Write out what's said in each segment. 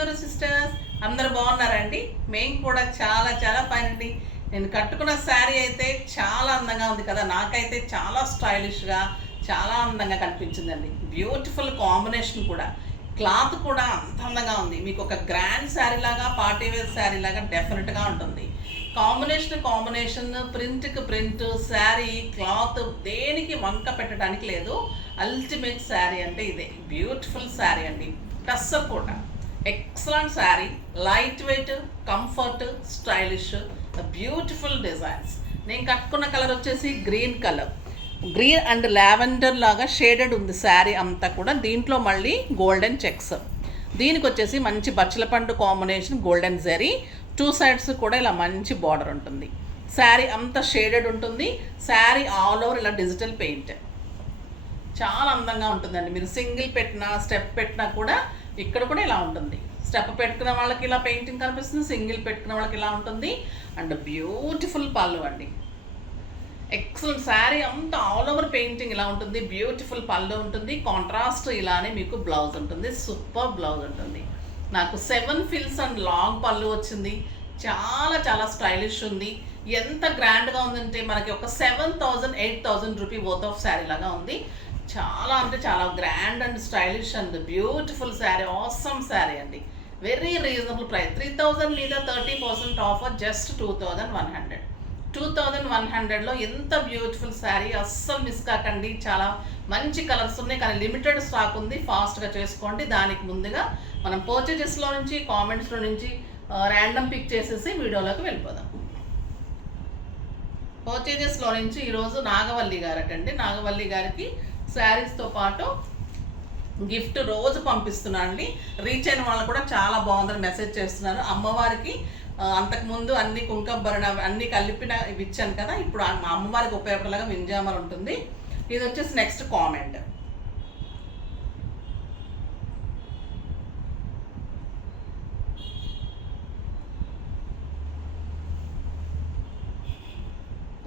Hello sisters, అందరు బాగున్నారండి? మేము కూడా చాలా చాలా ఫైన్ అండి. నేను కట్టుకున్న శారీ అయితే చాలా అందంగా ఉంది కదా, నాకైతే చాలా స్టైలిష్గా చాలా అందంగా కనిపించిందండి. బ్యూటిఫుల్ కాంబినేషన్ కూడా, క్లాత్ కూడా అంత అందంగా ఉంది. మీకు ఒక గ్రాండ్ శారీ లాగా, పార్టీ వేర్ శారీ లాగా డెఫినెట్గా ఉంటుంది. కాంబినేషన్ ప్రింట్కి ప్రింట్, శారీ క్లాత్ దేనికి వంక పెట్టడానికి లేదు. అల్టిమేట్ శారీ అంటే ఇదే. బ్యూటిఫుల్ శారీ అండి. టస్సర్ కూడా excellent sari, light weight, comfort, stylish, beautiful designs. నేను కట్టుకున్న కలర్ వచ్చేసి green colour, green and lavender లాగా షేడెడ్ ఉంది శారీ అంతా కూడా. దీంట్లో మళ్ళీ గోల్డెన్ చెక్స్, దీనికి వచ్చేసి మంచి బచ్చల పండు combination, golden zari, two sides కూడా ఇలా మంచి బార్డర్ ఉంటుంది. శారీ అంతా షేడెడ్ ఉంటుంది. శారీ ఆల్ ఓవర్ ఇలా డిజిటల్ పెయింట్, చాలా అందంగా ఉంటుందండి. మీరు సింగిల్ పెట్టినా స్టెప్ పెట్టినా కూడా ఇక్కడ కూడా ఇలా ఉంటుంది. స్టెప్ పెట్టుకున్న వాళ్ళకి ఇలా పెయింటింగ్ కనిపిస్తుంది, సింగిల్ పెట్టుకున్న వాళ్ళకి ఇలా ఉంటుంది. అండ్ బ్యూటిఫుల్ పళ్ళు అండి, ఎక్సలెంట్ శారీ అంతా ఆల్ ఓవర్ పెయింటింగ్ ఇలా ఉంటుంది. బ్యూటిఫుల్ పళ్ళు ఉంటుంది, కాంట్రాస్ట్ ఇలానే మీకు బ్లౌజ్ ఉంటుంది. సూపర్ బ్లౌజ్ ఉంటుంది. నాకు 7 ఫిల్స్ అండ్ లాంగ్ పళ్ళు వచ్చింది. చాలా చాలా స్టైలిష్ ఉంది. ఎంత గ్రాండ్గా ఉందంటే మనకి ఒక 7,000 8,000 రూపీ వర్త్ ఆఫ్ శారీ లాగా ఉంది. చాలా అంటే చాలా grand and stylish and beautiful sari, awesome sari అండి. వెరీ రీజనబుల్ ప్రైస్, 3,000 లేదా 30% ఆఫర్, జస్ట్ 2,100. 2,100లో ఎంత బ్యూటిఫుల్ శారీ, అస్సలు మిస్ కాకండి. చాలా మంచి కలర్స్ ఉన్నాయి, కానీ లిమిటెడ్ స్టాక్ ఉంది. ఫాస్ట్గా చేసుకోండి. దానికి ముందుగా మనం పర్చేజెస్లో నుంచి, కామెంట్స్లో నుంచి ర్యాండమ్ పిక్ చేసేసి వీడియోలోకి వెళ్ళిపోదాం. పర్చేజెస్లో నుంచి ఈరోజు నాగవల్లి గారటండి. నాగవల్లి గారికి శారీస్తో పాటు గిఫ్ట్ రోజు పంపిస్తున్నాను అండి. రీచ్ అయిన వాళ్ళు కూడా చాలా బాగుందని మెసేజ్ చేస్తున్నారు. అమ్మవారికి అంతకుముందు అన్ని కుంకుమ భరణ అన్ని కలిపిన ఇవి ఇచ్చాను కదా, ఇప్పుడు మా అమ్మవారికి ఉపయోగపడేలాగా వింజామర్ ఉంటుంది. ఇది వచ్చేసి next comment.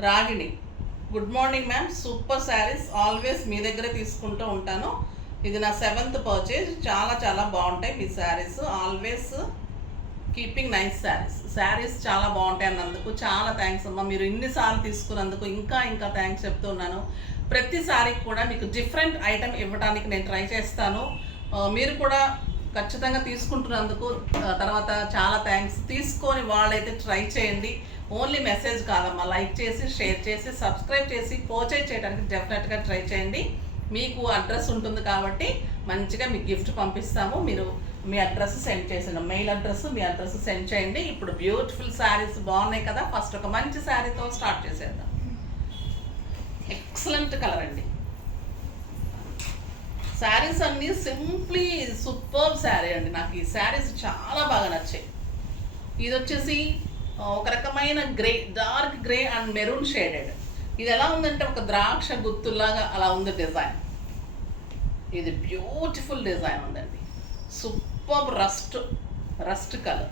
Ragini, good morning ma'am, super saris, always మీ దగ్గరే తీసుకుంటూ ఉంటాను. ఇది నా 7th పర్చేజ్. చాలా చాలా బాగుంటాయి మీ saris, always keeping nice saris. Saris చాలా బాగుంటాయి అన్నందుకు చాలా థ్యాంక్స్ అమ్మా. మీరు ఇన్నిసార్లు తీసుకున్నందుకు ఇంకా ఇంకా థ్యాంక్స్ చెప్తున్నాను. ప్రతి శారీకి కూడా మీకు డిఫరెంట్ ఐటమ్ ఇవ్వడానికి నేను ట్రై చేస్తాను. మీరు కూడా ఖచ్చితంగా తీసుకుంటున్నందుకు తర్వాత చాలా థ్యాంక్స్. తీసుకొని వాళ్ళైతే ట్రై చేయండి. ఓన్లీ మెసేజ్ కాదమ్మా, లైక్ చేసి, షేర్ చేసి, సబ్స్క్రైబ్ చేసి పర్చేజ్ చేయడానికి డెఫినెట్గా ట్రై చేయండి. మీకు అడ్రస్ ఉంటుంది కాబట్టి మంచిగా మీకు గిఫ్ట్ పంపిస్తాము. మీరు మీ అడ్రస్ సెండ్ చేసిన మెయిల్ అడ్రస్, మీ అడ్రస్ సెండ్ చేయండి. ఇప్పుడు బ్యూటిఫుల్ శారీస్ బాగున్నాయి కదా, ఫస్ట్ ఒక మంచి శారీతో స్టార్ట్ చేసేద్దాం. ఎక్సలెంట్ కలర్ అండి. శారీస్ అన్నీ సింప్లీ సూపర్ శారీ అండి. నాకు ఈ శారీస్ చాలా బాగా నచ్చాయి. ఇది వచ్చేసి ఒక రకమైన grey, dark grey and maroon shaded. ఇది ఎలా ఉందంటే ఒక ద్రాక్ష గుత్తులాగా అలా ఉంది డిజైన్. ఇది బ్యూటిఫుల్ డిజైన్ ఉందండి. Super rust colour,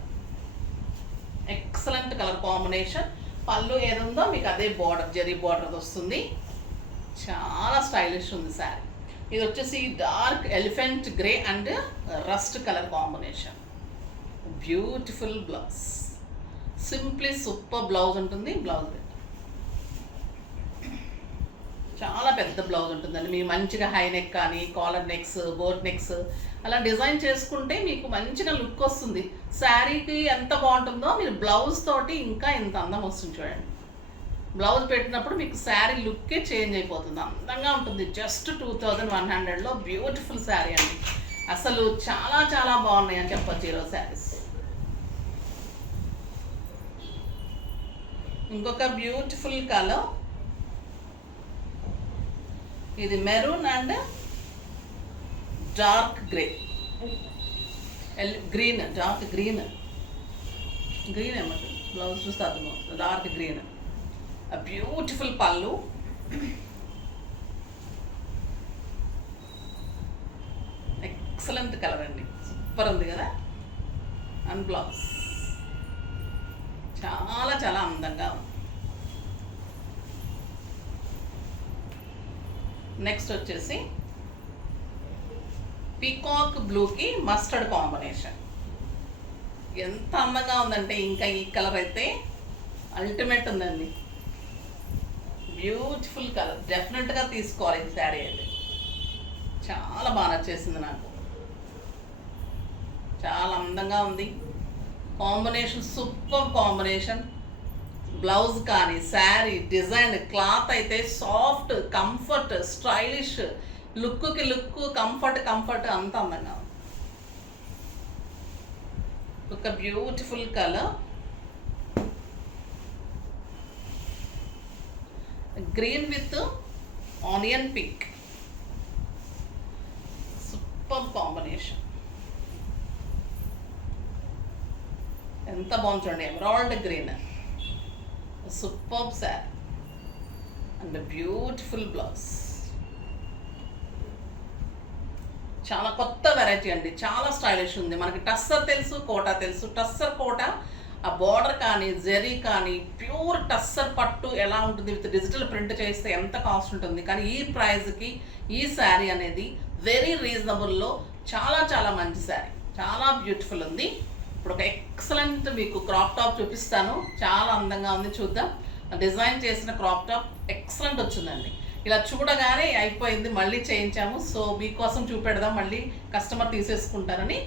excellent colour combination. పళ్ళు ఏదుందో మీకు అదే బార్డర్, జరీ బార్డర్ వస్తుంది. చాలా స్టైలిష్ ఉంది శారీ. ఇది వచ్చేసి dark elephant grey and rust colour combination. Beautiful blouse, simply super blouse ఉంటుంది. బ్లౌజ్ చాలా పెద్ద బ్లౌజ్ ఉంటుందండి. మీరు మంచిగా హై నెక్ కానీ, కాలర్ నెక్స్, బోట్ నెక్స్ అలా డిజైన్ చేసుకుంటే మీకు మంచిగా లుక్ వస్తుంది. శారీకి ఎంత బాగుంటుందో మీరు బ్లౌజ్ తోటి ఇంకా ఇంత అందం వస్తుంది. చూడండి, బ్లౌజ్ పెట్టినప్పుడు మీకు శారీ లుక్కే చేంజ్ అయిపోతుంది, అందంగా ఉంటుంది. జస్ట్ 2,100లో బ్యూటిఫుల్ శారీ అండి. అసలు చాలా చాలా బాగున్నాయి అని చెప్పొచ్చు ఈరోజు శారీస్. ఇంకొక బ్యూటిఫుల్ కలర్, ఇది maroon and dark grey, green, dark green ఏమంటారు, బ్లౌజ్ చూస్తే అర్థమవుతుంది. డార్క్ గ్రీన్, బ్యూటిఫుల్ పళ్ళు, ఎక్సలెంట్ కలర్ అండి. సూపర్ ఉంది కదా. అండ్ బ్లౌజ్ చాలా చాలా అందంగా ఉంది. నెక్స్ట్ వచ్చేసి పీకాక్ బ్లూకి మస్టర్డ్ కాంబినేషన్. ఎంత అందంగా ఉందంటే ఇంకా ఈ కలర్ అయితే అల్టిమేట్ ఉందండి. బ్యూటిఫుల్ కలర్, డెఫినెట్గా తీసుకోవాలి ఈ శారీ అయితే. చాలా బాగా నచ్చేసింది నాకు, చాలా అందంగా ఉంది. Combination super combination. బ్లౌజ్ కానీ శారీ డిజైన్ క్లాత్ అయితే సాఫ్ట్, కంఫర్ట్, స్టైలిష్, లుక్కి లుక్, కంఫర్ట్ అంత అందంగా ఉంది. ఒక beautiful colour, green with onion pink, super combination. ఎంత బాగుంది చూడండి, emerald green, super sari and beautiful blouse. చాలా కొత్త వెరైటీ అండి, చాలా స్టైలిష్ ఉంది. మనకి టస్సర్ తెలుసు, కోటా తెలుసు. టస్సర్ కోటా ఆ బార్డర్ కానీ జరీ కానీ ప్యూర్ టస్సర్ పట్టు ఎలా ఉంటుంది విత్ డిజిటల్ ప్రింట్ చేస్తే ఎంత కాస్ట్ ఉంటుంది. కానీ ఈ ప్రైస్కి ఈ శారీ అనేది వెరీ రీజనబుల్లో చాలా చాలా మంచి శారీ, చాలా బ్యూటిఫుల్ ఉంది. ఇప్పుడు ఒక ఎక్సలెంట్ మీకు క్రాప్ టాప్ చూపిస్తాను, చాలా అందంగా ఉంది. చూద్దాం. డిజైన్ చేసిన క్రాప్ టాప్ ఎక్సలెంట్ వచ్చిందండి. ఇలా చూడగానే అయిపోయింది, మళ్ళీ చేయించాము. సో మీకోసం చూపెడదాం, మళ్ళీ కస్టమర్ తీసేసుకుంటారని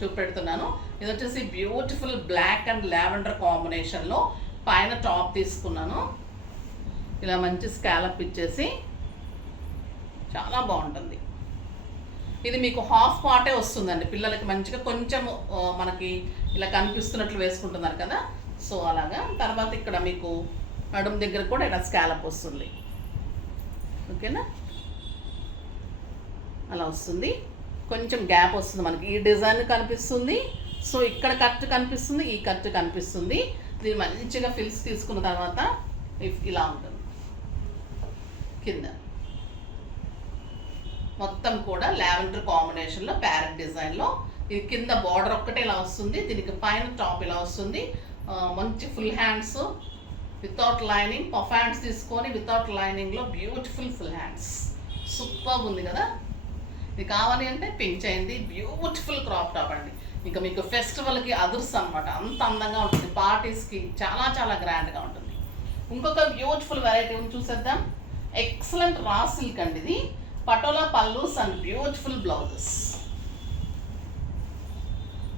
చూపెడుతున్నాను. ఇది వచ్చేసి బ్యూటిఫుల్ బ్లాక్ అండ్ లావెండర్ కాంబినేషన్లో పైన టాప్ తీసుకున్నాను. ఇలా మంచి స్కాలప్ ఇచ్చేసి చాలా బాగుంటుంది. ఇది మీకు హాఫ్ పార్టే వస్తుందండి, పిల్లలకి మంచిగా కొంచెం మనకి ఇలా కనిపిస్తున్నట్లు వేసుకుంటున్నారు కదా, సో అలాగా. తర్వాత ఇక్కడ మీకు నడుము దగ్గర కూడా ఇలా స్కాలప్ వస్తుంది, ఓకేనా. అలా వస్తుంది, కొంచెం గ్యాప్ వస్తుంది మనకి. ఈ డిజైన్ కనిపిస్తుంది, సో ఇక్కడ కట్ కనిపిస్తుంది, ఈ కట్ కనిపిస్తుంది. దీన్ని మంచిగా ఫిల్స్ తీసుకున్న తర్వాత ఇలా ఉంటుంది. కింద మొత్తం కూడా లావెండర్ కాంబినేషన్లో ప్యారెట్ డిజైన్లో ఇది కింద బార్డర్ ఒక్కటే ఇలా వస్తుంది, దీనికి పైన టాప్ ఇలా వస్తుంది. మంచి full hands without lining, puff hands తీసుకొని వితౌట్ లైనింగ్లో బ్యూటిఫుల్ ఫుల్ హ్యాండ్స్, సూపర్ ఉంది కదా. ఇది కావాలి అంటే పింక్ చేయండి. బ్యూటిఫుల్ క్రాప్ టాప్ అండి, ఇంకా మీకు ఫెస్టివల్కి అదుర్స్ అనమాట, అంత అందంగా ఉంటుంది. పార్టీస్కి చాలా చాలా గ్రాండ్గా ఉంటుంది. ఇంకొక బ్యూటిఫుల్ వెరైటీ ఉంది, చూసేద్దాం. ఎక్సలెంట్ రా సిల్క్ అండి ఇది. Patola pallus and beautiful blouses.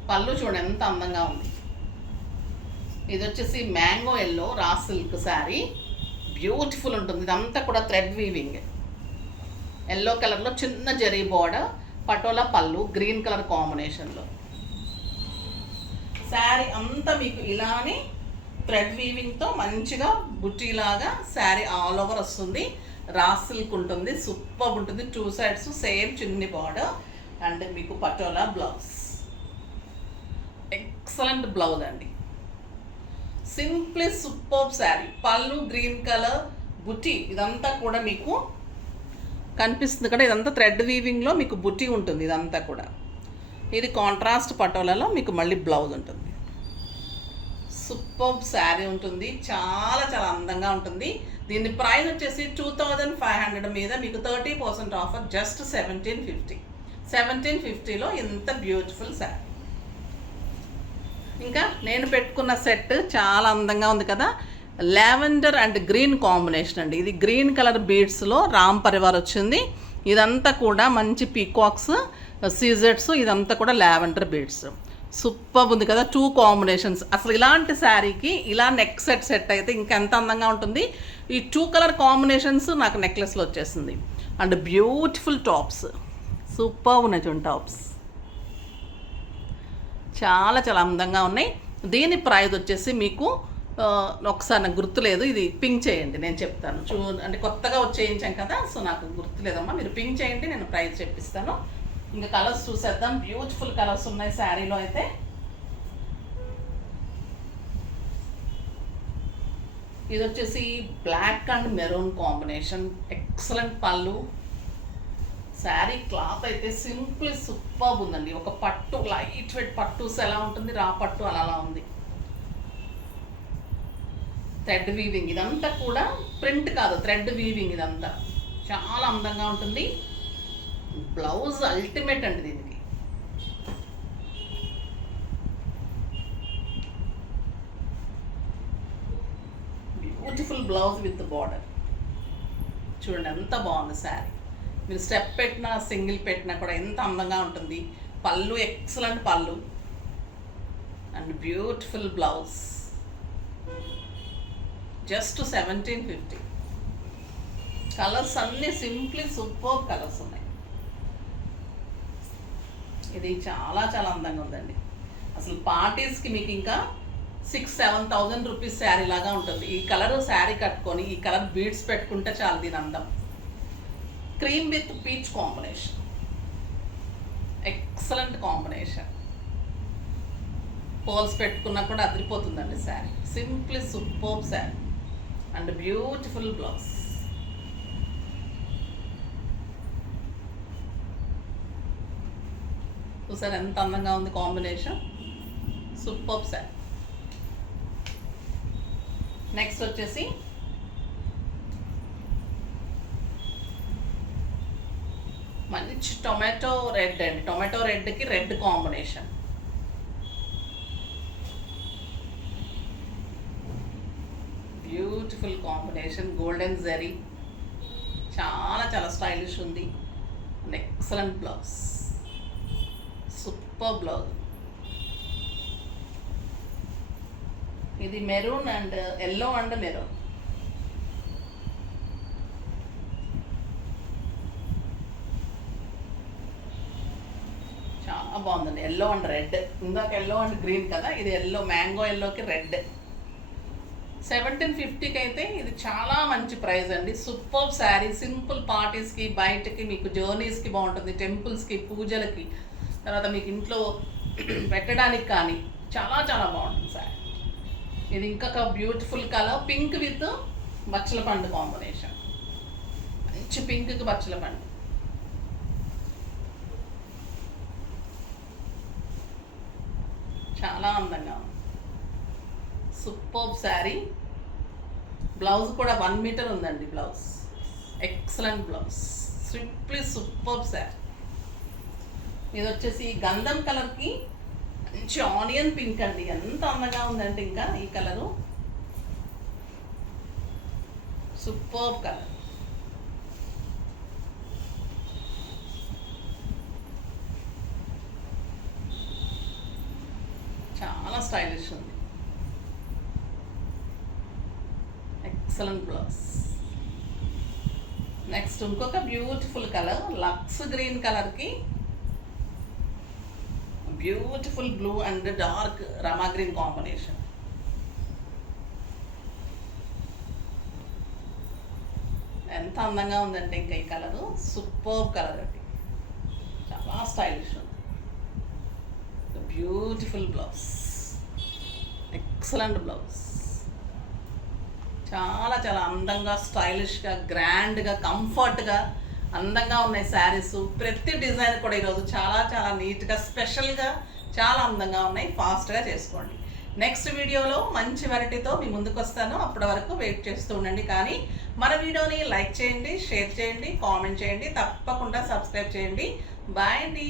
పళ్ళు చూడండి ఎంత అందంగా ఉంది. ఇది వచ్చేసి mango yellow raw silk sari, beautiful ఉంటుంది. ఇదంతా కూడా థ్రెడ్ వీవింగ్, ఎల్లో కలర్లో చిన్న జరీ బోర్డర్, పటోలా పళ్ళు గ్రీన్ కలర్ కాంబినేషన్లో. శారీ అంతా మీకు ఇలానే థ్రెడ్ వీవింగ్తో మంచిగా బుట్టీలాగా శారీ ఆల్ ఓవర్ వస్తుంది. రా సిల్క్ ఉంటుంది, సూపర్ ఉంటుంది. 2 సైడ్స్ సేమ్ చిన్ని బార్డర్ అండ్ మీకు పటోలా బ్లౌజ్. ఎక్సలెంట్ బ్లౌజ్ అండి, సింప్లీ సూపర్ శారీ. పళ్ళు గ్రీన్ కలర్ బుట్టి, ఇదంతా కూడా మీకు కనిపిస్తుంది కదా, ఇదంతా థ్రెడ్ వీవింగ్లో మీకు బుట్టి ఉంటుంది ఇదంతా కూడా. ఇది కాంట్రాస్ట్ పటోలాలో మీకు మళ్ళీ బ్లౌజ్ ఉంటుంది. సూపర్ శారీ ఉంటుంది, చాలా చాలా అందంగా ఉంటుంది. దీని ప్రైస్ వచ్చేసి 2500 మీద మీకు 30% ఆఫర్, జస్ట్ 1750. 1750లో ఇంత బ్యూటిఫుల్ శారీ. ఇంకా నేను పెట్టుకున్న సెట్ చాలా అందంగా ఉంది కదా, లావెండర్ అండ్ గ్రీన్ కాంబినేషన్ అండి. ఇది గ్రీన్ కలర్ బీడ్స్లో రామ్ పరివార్ వచ్చింది. ఇదంతా కూడా మంచి పీకాక్స్, సీజెట్స్, ఇదంతా కూడా లావెండర్ బీడ్స్. సూపర్ ఉంది కదా, 2 కాంబినేషన్స్. అసలు ఇలాంటి శారీకి ఇలా నెక్ సెట్ అయితే ఇంకెంత అందంగా ఉంటుంది. ఈ 2 కలర్ కాంబినేషన్స్ నాకు నెక్లెస్లో వచ్చేసింది. అండ్ బ్యూటిఫుల్ టాప్స్, సూపర్ ఉన్నాయి చూడండి టాప్స్, చాలా చాలా అందంగా ఉన్నాయి. దీని ప్రైస్ వచ్చేసి మీకు ఒకసారి నాకు గుర్తులేదు, ఇది పింక్ చేయండి నేను చెప్తాను. అంటే కొత్తగా వచ్చేయించాం కదా, సో నాకు గుర్తులేదమ్మా, మీరు పింక్ చేయండి నేను ప్రైస్ చెప్పిస్తాను. ఇంకా కలర్స్ చూసేద్దాం. బ్యూటిఫుల్ కలర్స్ ఉన్నాయి శారీలో అయితే. ఇది వచ్చేసి black and maroon combination, excellent పళ్ళు. శారీ క్లాత్ అయితే సింపుల్ సూపర్ ఉందండి. ఒక పట్టు, లైట్ వెయిట్ పట్టుస్ ఎలా ఉంటుంది, రా పట్టు అలా ఉంది. థ్రెడ్ వీవింగ్, ఇదంతా కూడా ప్రింట్ కాదు, థ్రెడ్ వీవింగ్. ఇదంతా చాలా అందంగా ఉంటుంది. బ్లౌజ్ అల్టిమేట్ అండి దీనికి. Blouse with border. చూడండి ఎంత బాగుంది శారీ. మీరు స్టెప్ పెట్టినా సింగిల్ పెట్టినా కూడా ఎంత అందంగా ఉంటుంది. పళ్ళు ఎక్సలెంట్ పళ్ళు and beautiful blouse. Just 1750. Colours అన్నీ సింప్లీ సూపర్ కలర్స్ ఉన్నాయి. ఇది చాలా చాలా అందంగా ఉందండి. అసలు పార్టీస్కి మీకు ఇంకా 6,000-7,000 రూపీస్ శారీ లాగా ఉంటుంది. ఈ కలర్ శారీ కట్టుకొని ఈ కలర్ బీడ్స్ పెట్టుకుంటే చాలు దీని అందం. Cream with peach combination, excellent combination. పోల్స్ పెట్టుకున్నా కూడా అదిరిపోతుందండి sari. Simply super sari and beautiful blouse. చూసారు ఎంత అందంగా ఉంది కాంబినేషన్. సూపర్ శారీ. నెక్స్ట్ వచ్చేసి మంచి టొమాటో రెడ్ అండి. టొమాటో రెడ్కి red combination. Beautiful combination. Golden zari, చాలా చాలా స్టైలిష్ ఉంది. And excellent blouse, super blouse. ఇది maroon and yellow and maroon. చాలా బాగుందండి. Yellow and red. ఇందాక ఎల్లో అండ్ గ్రీన్ కదా, ఇది ఎల్లో, మ్యాంగో ఎల్లోకి రెడ్. 1750కి అయితే ఇది చాలా మంచి ప్రైస్ అండి. సూపర్ శారీ. సింపుల్ పార్టీస్కి, బయటకి, మీకు జర్నీస్కి బాగుంటుంది. టెంపుల్స్కి, పూజలకి, తర్వాత మీకు ఇంట్లో పెట్టడానికి కానీ చాలా చాలా బాగుంటుంది శారీ. ఇది ఇంకొక బ్యూటిఫుల్ కలర్, పింక్ విత్ బచ్చల పండు కాంబినేషన్. మంచి పింక్కి బచ్చల పండు. చాలా అందంగా ఉంది. సూపర్ శారీ. బ్లౌజ్ కూడా 1 మీటర్ ఉందండి blouse. Excellent blouse. Simply super sari. ఇది వచ్చేసి గంధం కలర్కి మంచి ఆనియన్ పింక్ అండి. ఎంత అందంగా ఉందంటే ఇంకా ఈ కలరు సూపర్ కలర్. చాలా స్టైలిష్ ఉంది. Excellent blouse. నెక్స్ట్ ఇంకొక బ్యూటిఫుల్ కలర్, లక్స్ గ్రీన్ కలర్కి beautiful blue and dark Rama green combination. ఎంత అందంగా ఉందంటే ఇంకా ఈ కలరు సూపర్ కలర్ అండి. చాలా స్టైలిష్ ఉంది. Beautiful blouse, excellent blouse. చాలా చాలా అందంగా, స్టైలిష్గా, గ్రాండ్గా, కంఫర్ట్గా అందంగా ఉన్నాయి శారీస్. ప్రతి డిజైన్ కూడా ఈరోజు చాలా చాలా నీట్గా, స్పెషల్గా, చాలా అందంగా ఉన్నాయి. ఫాస్ట్గా చేసుకోండి. నెక్స్ట్ వీడియోలో మంచి వెరైటీతో మీ ముందుకు వస్తాను. అప్పటి వరకు వెయిట్ చేస్తూ ఉండండి. కానీ మన వీడియోని లైక్ చేయండి, షేర్ చేయండి, కామెంట్ చేయండి, తప్పకుండా సబ్స్క్రైబ్ చేయండి. బాయ్ అండి.